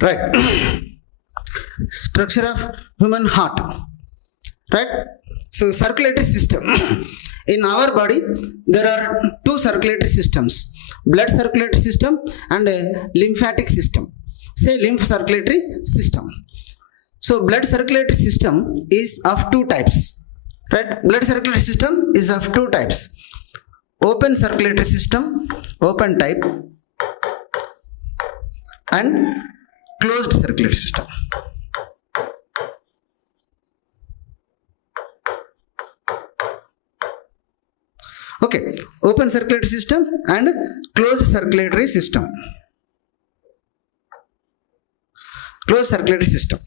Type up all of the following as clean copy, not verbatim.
right? Structure of human heart, right? So circulatory system. In our body there are two circulatory systems, blood circulatory system and lymphatic system. Say lymph circulatory system. So blood circulatory system is of two types, right? Blood circulatory system is of two types: open circulatory system, open type, and closed circulatory system. Okay, open circulatory system and closed circulatory system. Closed circulatory system.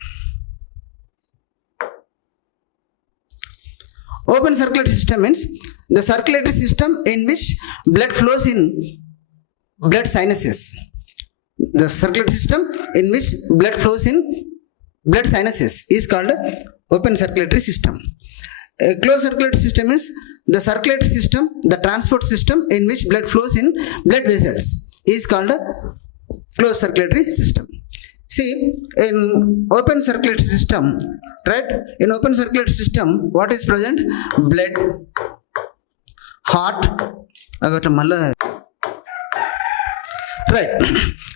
Open circulatory system means the circulatory system in which blood flows in blood sinuses. The circulatory system in which blood flows in blood sinuses is called open circulatory system. A closed circulatory system is the circulatory system, the transport system in which blood flows in blood vessels is called closed circulatory system. See, in open circulatory system, right? In open circulatory system, what is present? Blood, heart. I got a mala. Right.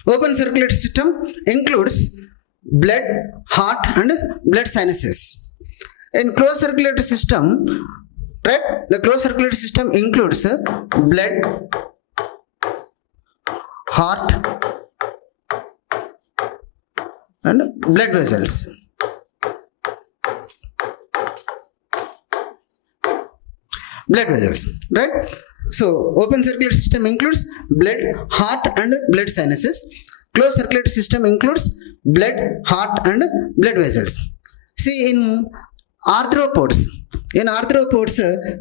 Open circulatory system includes blood, heart, and blood sinuses. In closed circulatory system, right? The closed circulatory system includes blood, heart, and blood vessels. Blood vessels, right? So open circulatory system includes blood, heart, and blood sinuses. Closed circulatory system includes blood, heart, and blood vessels. See, in arthropods,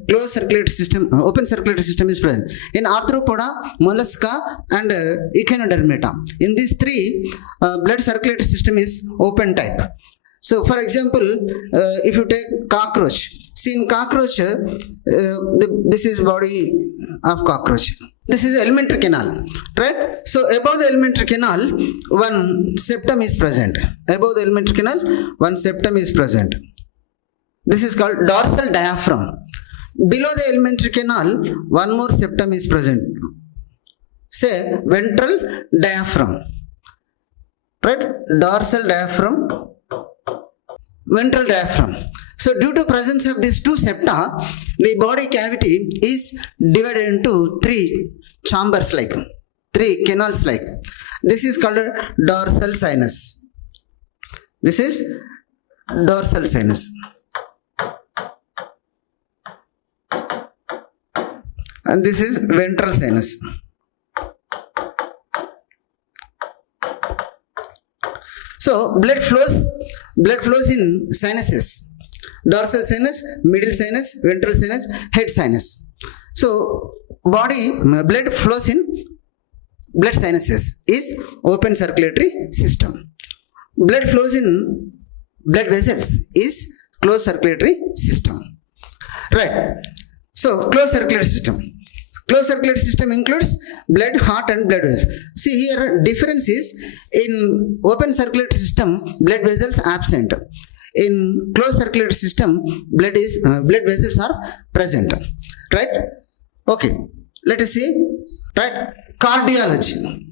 closed circulatory system, open circulatory system is present. In arthropoda, mollusca, and echinodermata, in these three, blood circulatory system is open type. So, for example, if you take cockroach, see in cockroach, this is body of cockroach. This is alimentary canal, right? So, above the alimentary canal, one septum is present. Above the alimentary canal, one septum is present. This is called dorsal diaphragm. Below the alimentary canal, one more septum is present. Say ventral diaphragm, right? Dorsal diaphragm, ventral diaphragm. So due to presence of these two septa, the body cavity is divided into three chambers like, three canals like. This is called dorsal sinus. This is dorsal sinus. And this is ventral sinus. So blood flows in sinuses. Dorsal sinus, middle sinus, ventral sinus, head sinus. So blood flows in blood sinuses is open circulatory system. Blood flows in blood vessels is closed circulatory system. Right. So closed circulatory system. Closed circulatory system includes blood, heart, and blood vessels. See here, difference is in open circulatory system, blood vessels absent. In closed circulatory system, blood vessels are present. Right? Okay. Let us see. Right? Cardiology.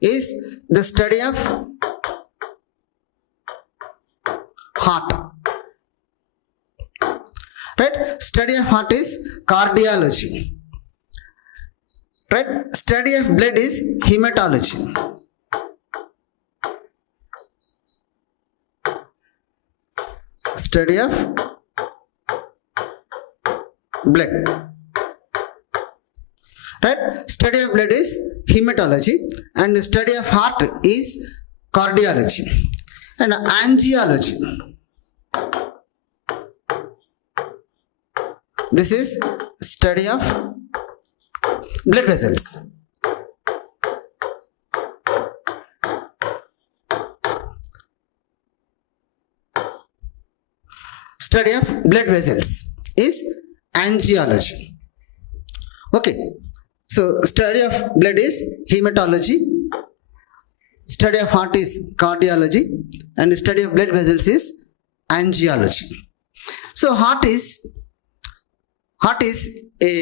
Is the study of heart. Right? Study of heart is cardiology. Right? Study of blood is hematology. Study of blood. Right? Study of blood is hematology and study of heart is cardiology. And angiology. This is study of blood vessels. Study of blood vessels is angiology. Okay. So study of blood is hematology, study of heart is cardiology, and study of blood vessels is angiology. So heart is a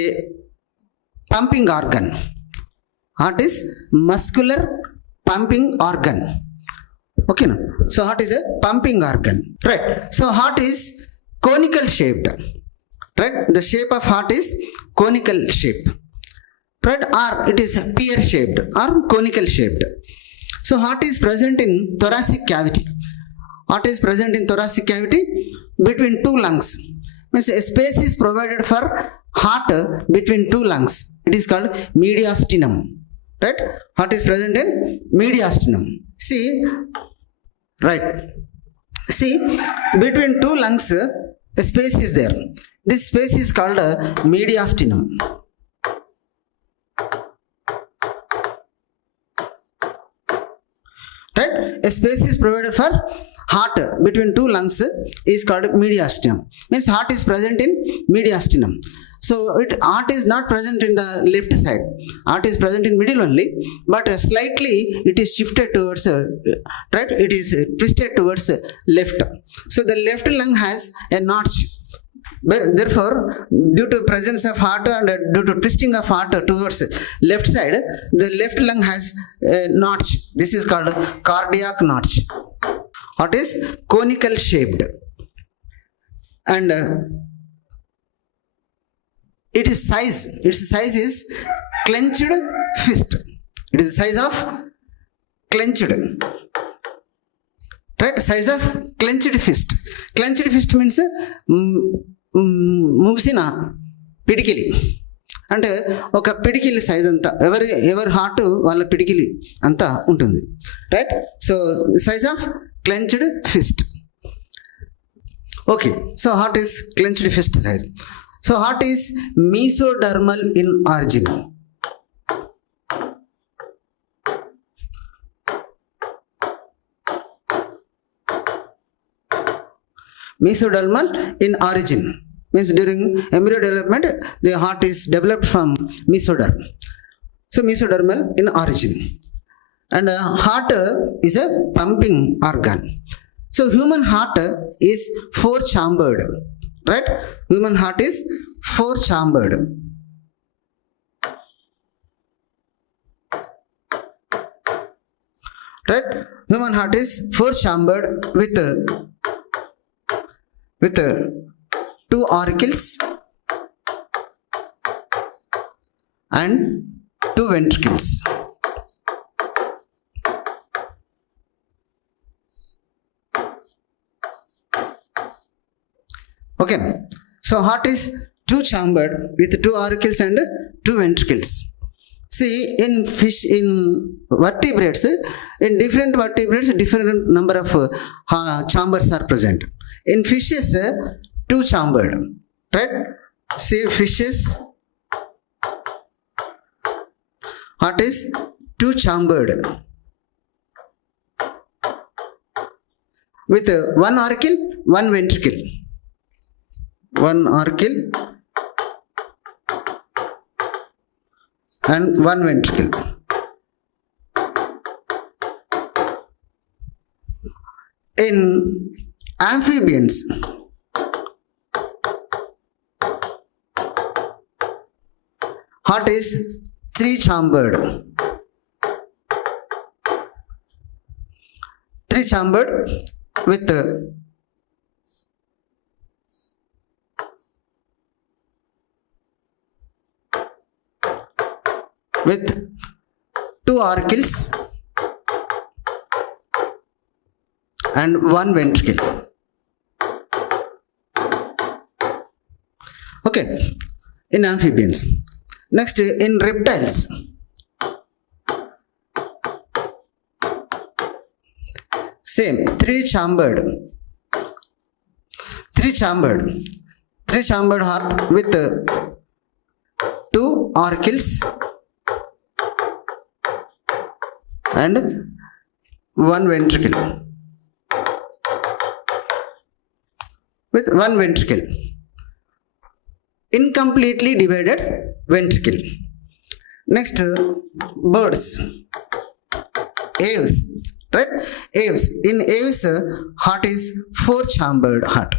pumping organ. Heart is muscular pumping organ. Okay, no? So heart is a pumping organ, right? So heart is conical shaped, right? The shape of heart is conical shape, right? Or it is pear shaped or conical shaped. So heart is present in thoracic cavity. Heart is present in thoracic cavity between two lungs. Means a space is provided for heart between two lungs. It is called mediastinum, right? Heart is present in mediastinum. See, right? See, between two lungs, a space is there. This space is called mediastinum. Right? A space is provided for heart between two lungs is called mediastinum. Means heart is present in mediastinum. So heart is not present in the left side. Heart is present in middle only, but slightly it is shifted towards right. It is twisted towards left. So the left lung has a notch. Therefore, due to presence of heart and due to twisting of heart towards left side, the left lung has a notch. This is called cardiac notch. Heart is conical shaped, and it is size. Its size is clenched fist. It is the size of clenched. Right? Size of clenched fist. Clenched fist means ముగిసిన పిడికిలి, అంటే ఒక పిడికిలి size అంతా, ఎవరి heart వాళ్ళ పిడికిలి అంతా ఉంటుంది, right? So size of clenched fist. Okay, so heart is clenched fist size. So heart is mesodermal in origin. Mesodermal in origin means during embryo development the heart is developed from mesoderm. So mesodermal in origin, and heart is a pumping organ. So human heart is four chambered, right? Human heart is four chambered. Right? Human heart is four chambered with two auricles and two ventricles. Okay, so heart is two chambered with two auricles and two ventricles. See, in fish, in vertebrates, in different vertebrates, different number of chambers are present. In fishes, two chambered, right? See, fishes, heart is two chambered with one auricle, one ventricle. One auricle and one ventricle. In amphibians, heart is three chambered. Three chambered with two auricles and one ventricle. Okay, in amphibians. Next, in reptiles, same, three chambered heart with two auricles and one ventricle. With one ventricle, incompletely divided ventricle. Next, birds, aves, right? Aves. In aves, heart is four-chambered heart.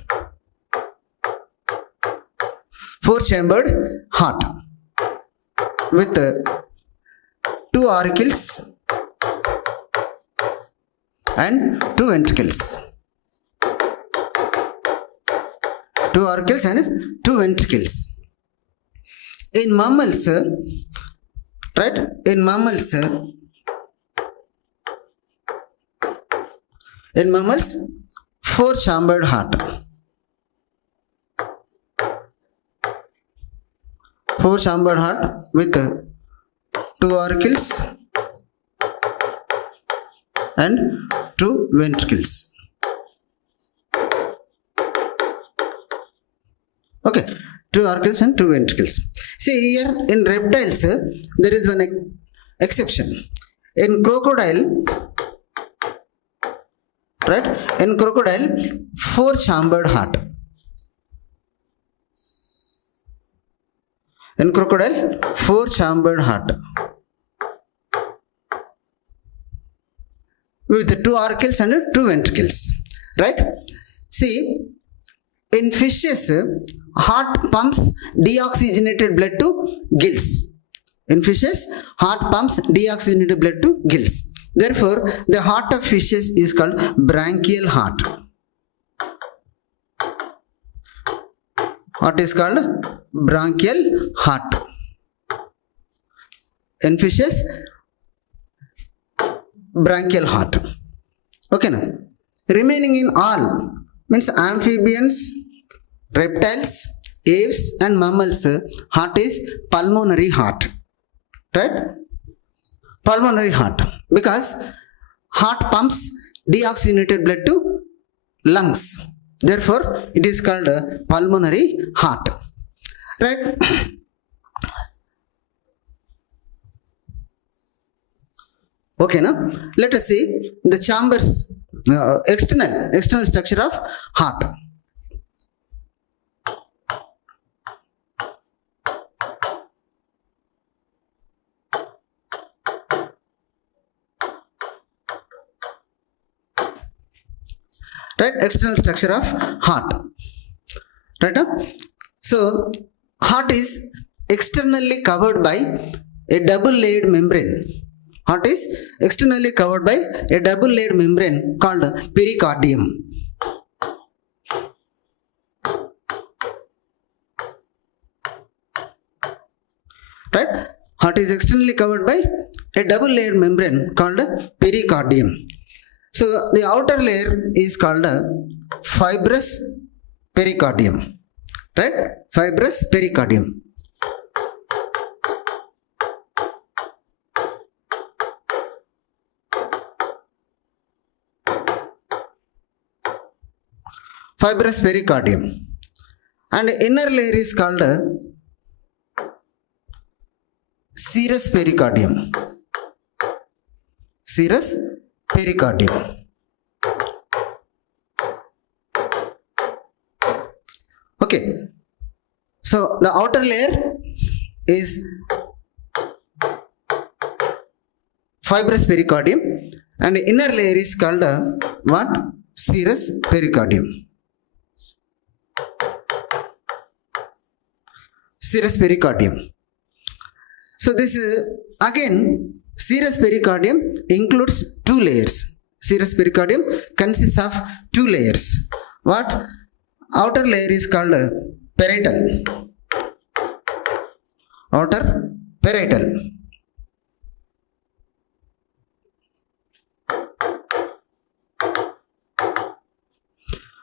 Four-chambered heart with two auricles and two ventricles. Two auricles and two ventricles. In mammals, right? In mammals, four-chambered heart. Four-chambered heart with two auricles and two ventricles. Okay, two auricles and two ventricles. See here in reptiles, there is one exception. In crocodile, right? In crocodile, four-chambered heart. In crocodile, four-chambered heart with the two auricles and two ventricles, right? See, in fishes, heart pumps deoxygenated blood to gills. In fishes, heart pumps deoxygenated blood to gills. Therefore, the heart of fishes is called branchial heart. Heart is called branchial heart. In fishes, branchial heart. Okay, now remaining in all means amphibians, reptiles, aves and mammals, heart is pulmonary heart, right? Pulmonary heart, because heart pumps deoxygenated blood to lungs. Therefore, it is called a pulmonary heart, right? Okay, now let us see the chambers, external structure of heart. Right, external structure of heart. Right? So, heart is externally covered by a double-layered membrane. Heart is externally covered by a double-layered membrane called pericardium. Right? Heart is externally covered by a double-layered membrane called pericardium. So the outer layer is called fibrous pericardium, right? Fibrous pericardium. Fibrous pericardium. And inner layer is called serous pericardium. Serous pericardium. Okay, so the outer layer is fibrous pericardium and the inner layer is called what? Serous pericardium. Serous pericardium. So this again, serous pericardium includes two layers. Serous pericardium consists of two layers. What? Outer layer is called parietal. Outer parietal.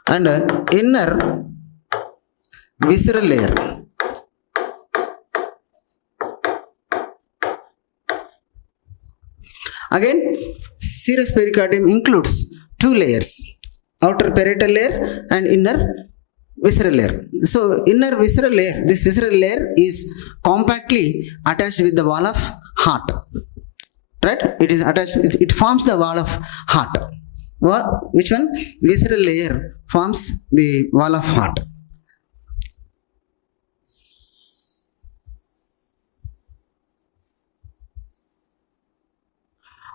And inner visceral layer. Again, serous pericardium includes two layers, outer parietal layer and inner visceral layer. So, inner visceral layer, this visceral layer is compactly attached with the wall of heart. Right? It is attached, it forms the wall of heart. Which one? Visceral layer forms the wall of heart.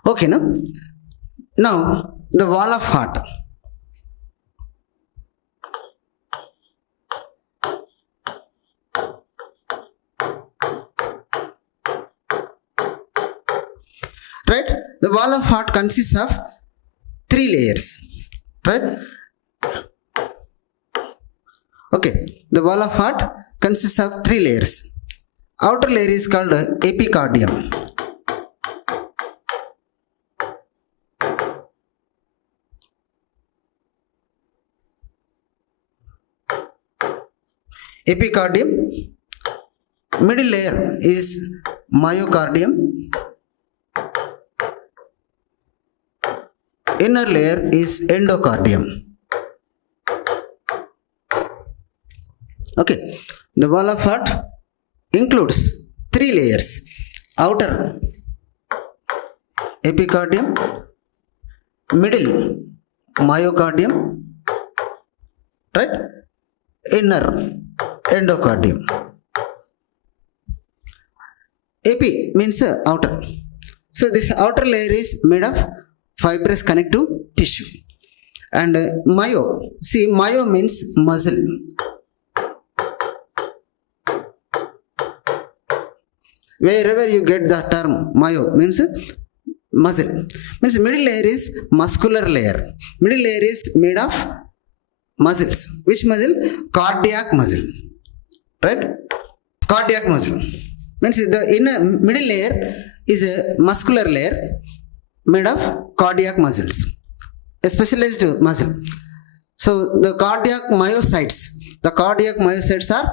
Okay, no? Now the wall of heart. Right? The wall of heart consists of 3 layers. Right? Okay, the wall of heart consists of 3 layers. Outer layer is called epicardium. Epicardium. Middle layer is myocardium. Inner layer is endocardium. Okay, the wall of heart includes 3 layers: outer epicardium, middle myocardium, right? Inner endocardium. Epi means outer. So this outer layer is made of fibrous connective tissue. And myo, see, myo means muscle. Wherever you get the term myo means muscle. Means middle layer is muscular layer. Middle layer is made of muscles. Which muscle? Cardiac muscle. Right? Cardiac muscle. Means the inner middle layer is a muscular layer made of cardiac muscles, a specialized muscle. So the cardiac myocytes are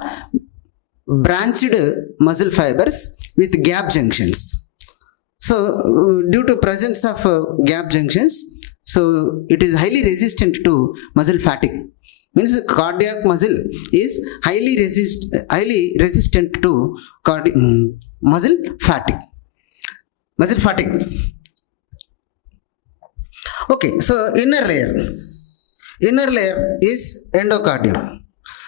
branched muscle fibers with gap junctions. So due to presence of gap junctions, so it is highly resistant to muscle fatigue. Means the cardiac muscle is highly resistant to muscle fatigue. Okay, so inner layer is endocardium.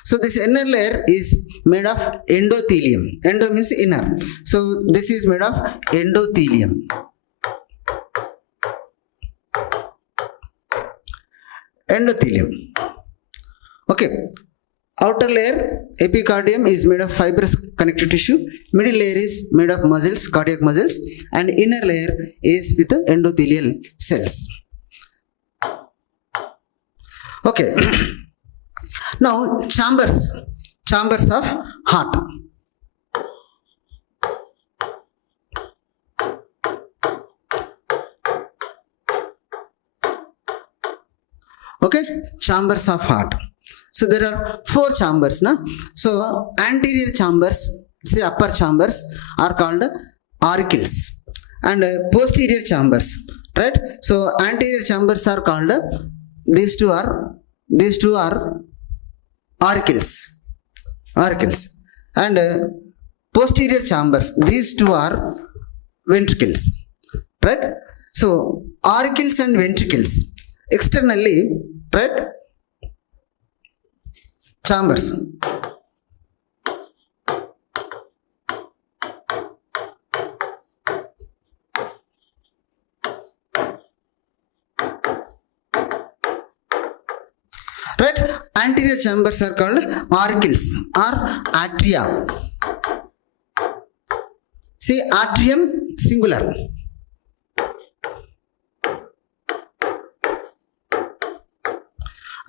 So this inner layer is made of endothelium. Endo means inner. So this is made of endothelium. Endothelium. Okay. Outer layer epicardium is made of fibrous connective tissue. Middle layer is made of muscles, cardiac muscles, and inner layer is with the endothelial cells. Okay. Now chambers of heart. Okay, chambers of heart. So there are 4 chambers, na? So anterior chambers, say upper chambers, are called auricles, and posterior chambers, right? So anterior chambers are called, these two are auricles, and posterior chambers, these two are ventricles, right? So auricles and ventricles externally, right? Chambers. Right? Anterior chambers are called auricles or atria. See, atrium singular.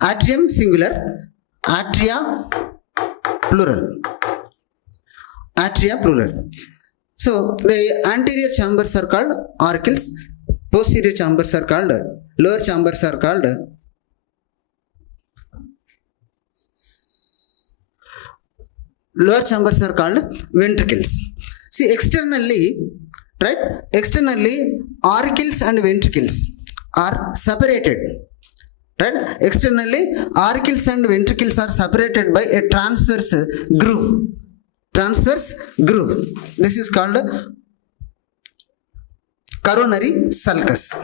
Atrium singular, atria plural. Atria plural. So the anterior chambers are called auricles, posterior chambers are called, lower chambers are called ventricles. See, externally, right? Externally, auricles and ventricles are separated. Right? Externally, auricles and ventricles are separated by a transverse groove. This is called coronary sulcus.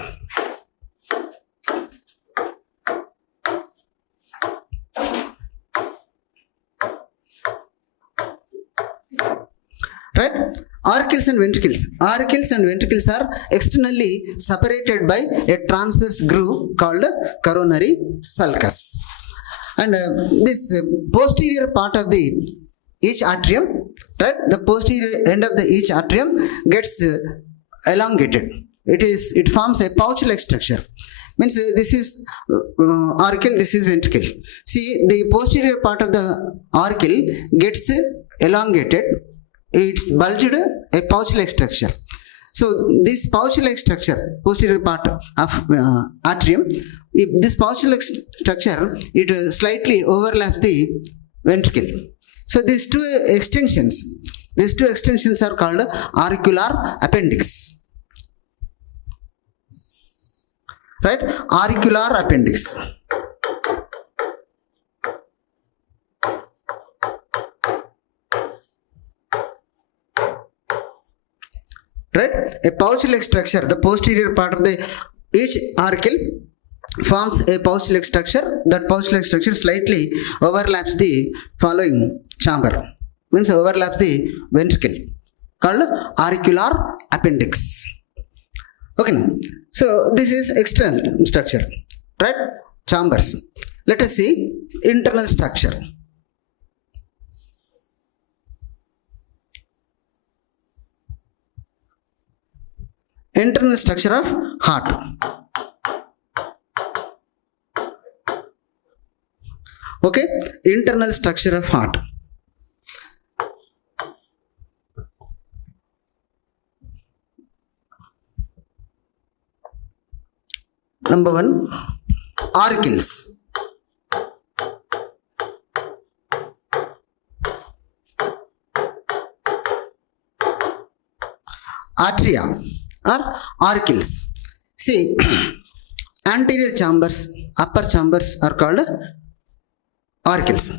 Right? Auricles and ventricles. Auricles and ventricles are externally separated by a transverse groove called coronary sulcus. And this posterior part of the each atrium, right? The posterior end of the each atrium gets elongated. It forms a pouch-like structure. Means this is auricle, this is ventricle. See, the posterior part of the auricle gets elongated. It's bulged, a pouch-like structure. So this pouch-like structure, posterior part of atrium, if this pouch-like structure, it slightly overlaps the ventricle. So these two extensions are called auricular appendix. Right? Auricular appendix. Right? A pouch-like structure, the posterior part of the each auricle forms a pouch-like structure. That pouch-like structure slightly overlaps the following chamber, means overlaps the ventricle, called auricular appendix. Okay, so this is external structure, right? Chambers. Let us see internal structure. Internal structure of heart. Okay, internal structure of heart. Number one, auricles. Atria or auricles. See, anterior chambers, upper chambers are called auricles.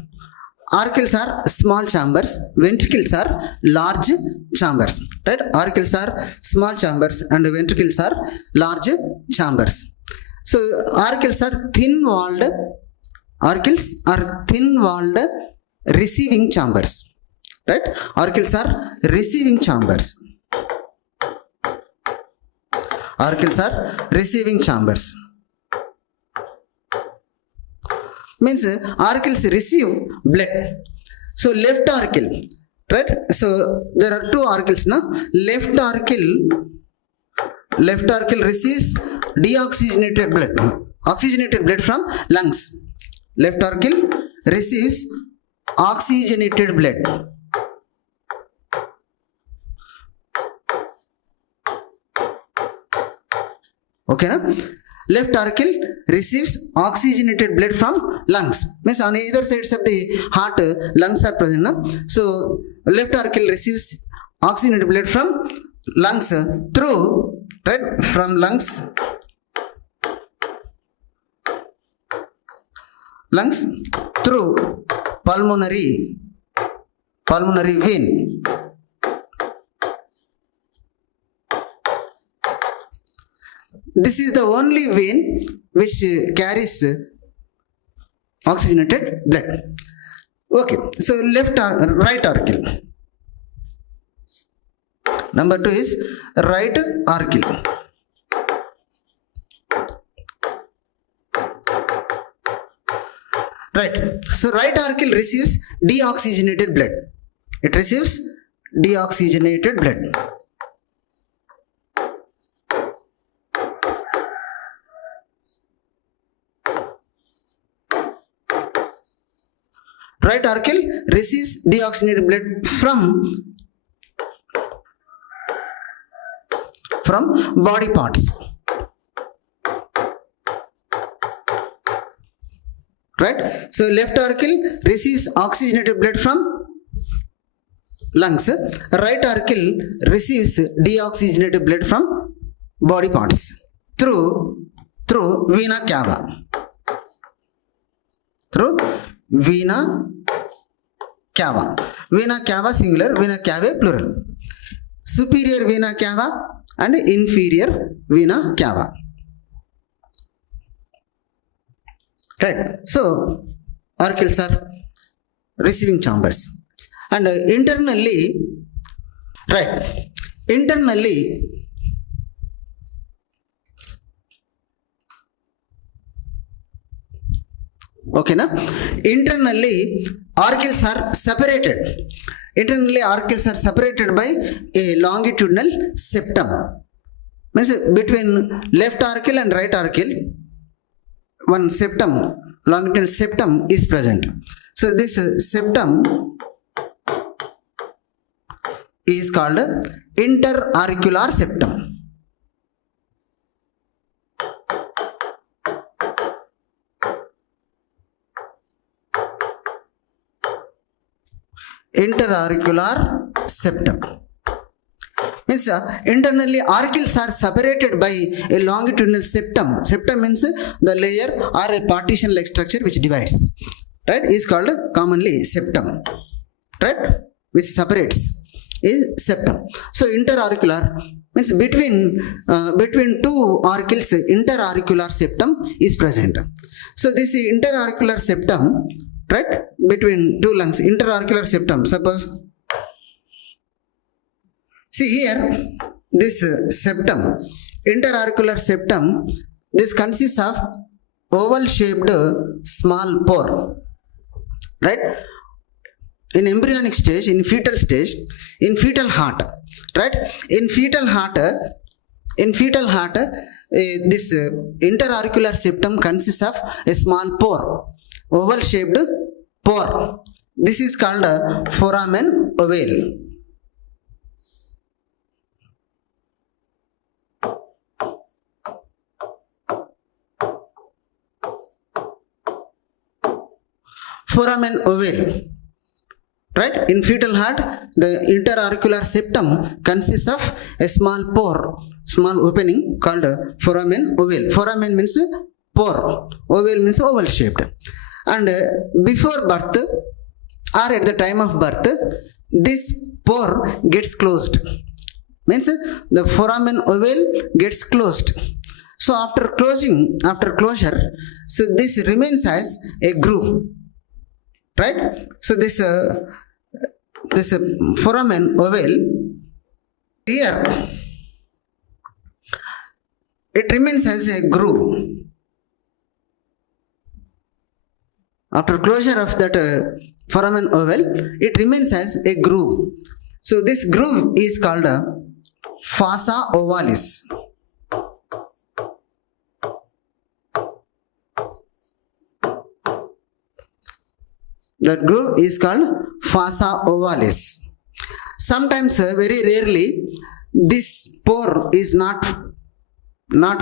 Auricles are small chambers, ventricles are large chambers, right? Auricles are small chambers and ventricles are large chambers. So auricles are thin-walled receiving chambers, right? Auricles are receiving chambers. Auricles are receiving chambers. Means auricles receive blood. So left auricle, right? So there are two auricles now. Left auricle receives deoxygenated blood, oxygenated blood from lungs. Left auricle receives oxygenated blood. Okay, na? Left auricle receives oxygenated blood from lungs. Means on either sides of the heart, lungs are present. Na? So left auricle receives oxygenated blood from lungs through, right? From lungs through pulmonary vein. This is the only vein which carries oxygenated blood. Okay, so right auricle. Number two is right auricle. Right. So right auricle receives deoxygenated blood. It receives deoxygenated blood. Right auricle receives deoxygenated blood from body parts. Right? So left auricle receives oxygenated blood from lungs. Right auricle receives deoxygenated blood from body parts through vena cava. Through vena cava. Vena cava singular, vena cava plural. Superior vena cava and inferior vena cava. Right. So auricles are receiving chambers. And internally Right. Internally, okay na? Internally auricles are separated. Internally auricles are separated by a longitudinal septum. Means between left auricle and right auricle one septum, longitudinal septum is present. So this septum is called interauricular septum. Interauricular septum means internally auricles are separated by a longitudinal septum. Septum means the layer or a partition like structure which divides, right, is called commonly septum, right, which separates is septum. So interauricular means between two auricles interauricular septum is present. So this interauricular septum, right, between two lungs, interauricular septum. Suppose, see here, this septum, interauricular septum, this consists of oval shaped small pore, right, in embryonic stage, in fetal stage, in fetal heart, right, in fetal heart, this interauricular septum consists of a small pore, oval shaped pore. This is called foramen ovale. Foramen ovale, right, in fetal heart the interauricular septum consists of a small pore, small opening called foramen ovale. Foramen means pore, ovale means oval shaped. And before birth or at the time of birth, this pore gets closed, means the foramen ovale gets closed. So after closure, so this remains as a groove, right. So this foramen ovale here, it remains as a groove. After closure of that foramen ovale, it remains as a groove. So this groove is called fossa ovalis. That groove is called fossa ovalis. Sometimes, very rarely, this pore is not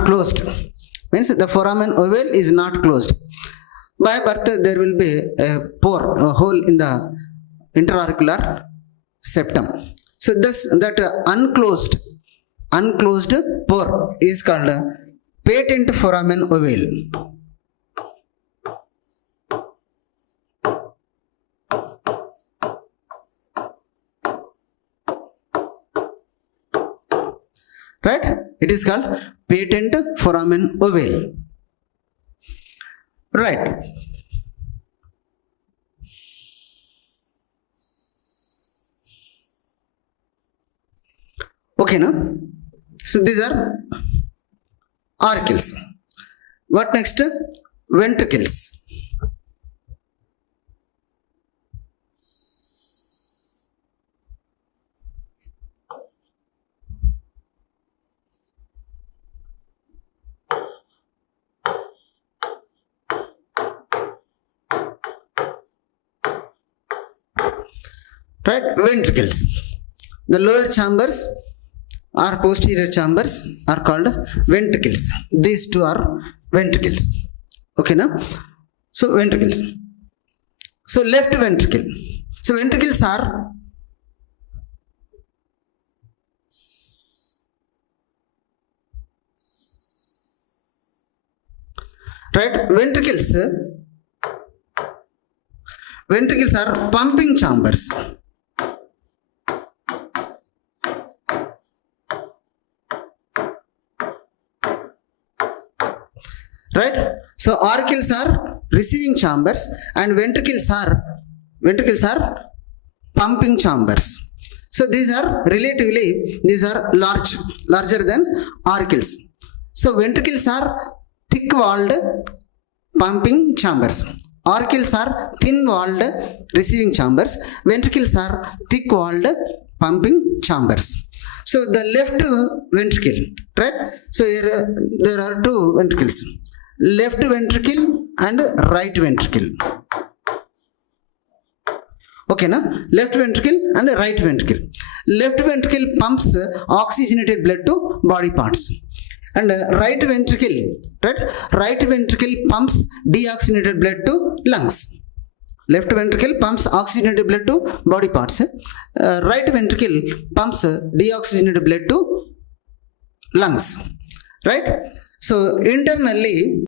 closed. Means the foramen ovale is not closed. By birth, there will be a pore, a hole in the interauricular septum. So this that unclosed pore is called patent foramen ovale. Right? It is called patent foramen ovale. Right. Okay, now. So these are auricles. What next? Ventricles. Right, ventricles. The lower chambers or posterior chambers are called ventricles. These two are ventricles. Okay, now. So ventricles. So left ventricle. So ventricles are right. Ventricles are pumping chambers. Right. So auricles are receiving chambers and ventricles are pumping chambers. So these are relatively, these are larger than auricles. So ventricles are thick walled pumping chambers. Auricles are thin walled receiving chambers. Ventricles are thick walled pumping chambers. So the left ventricle, right? So here there are two ventricles, left ventricle and right ventricle. Okay, na? Left ventricle and right ventricle. Left ventricle pumps oxygenated blood to body parts, and right ventricle, right? Right ventricle pumps deoxygenated blood to lungs. Left ventricle pumps oxygenated blood to body parts. Right ventricle pumps deoxygenated blood to lungs, right? So internally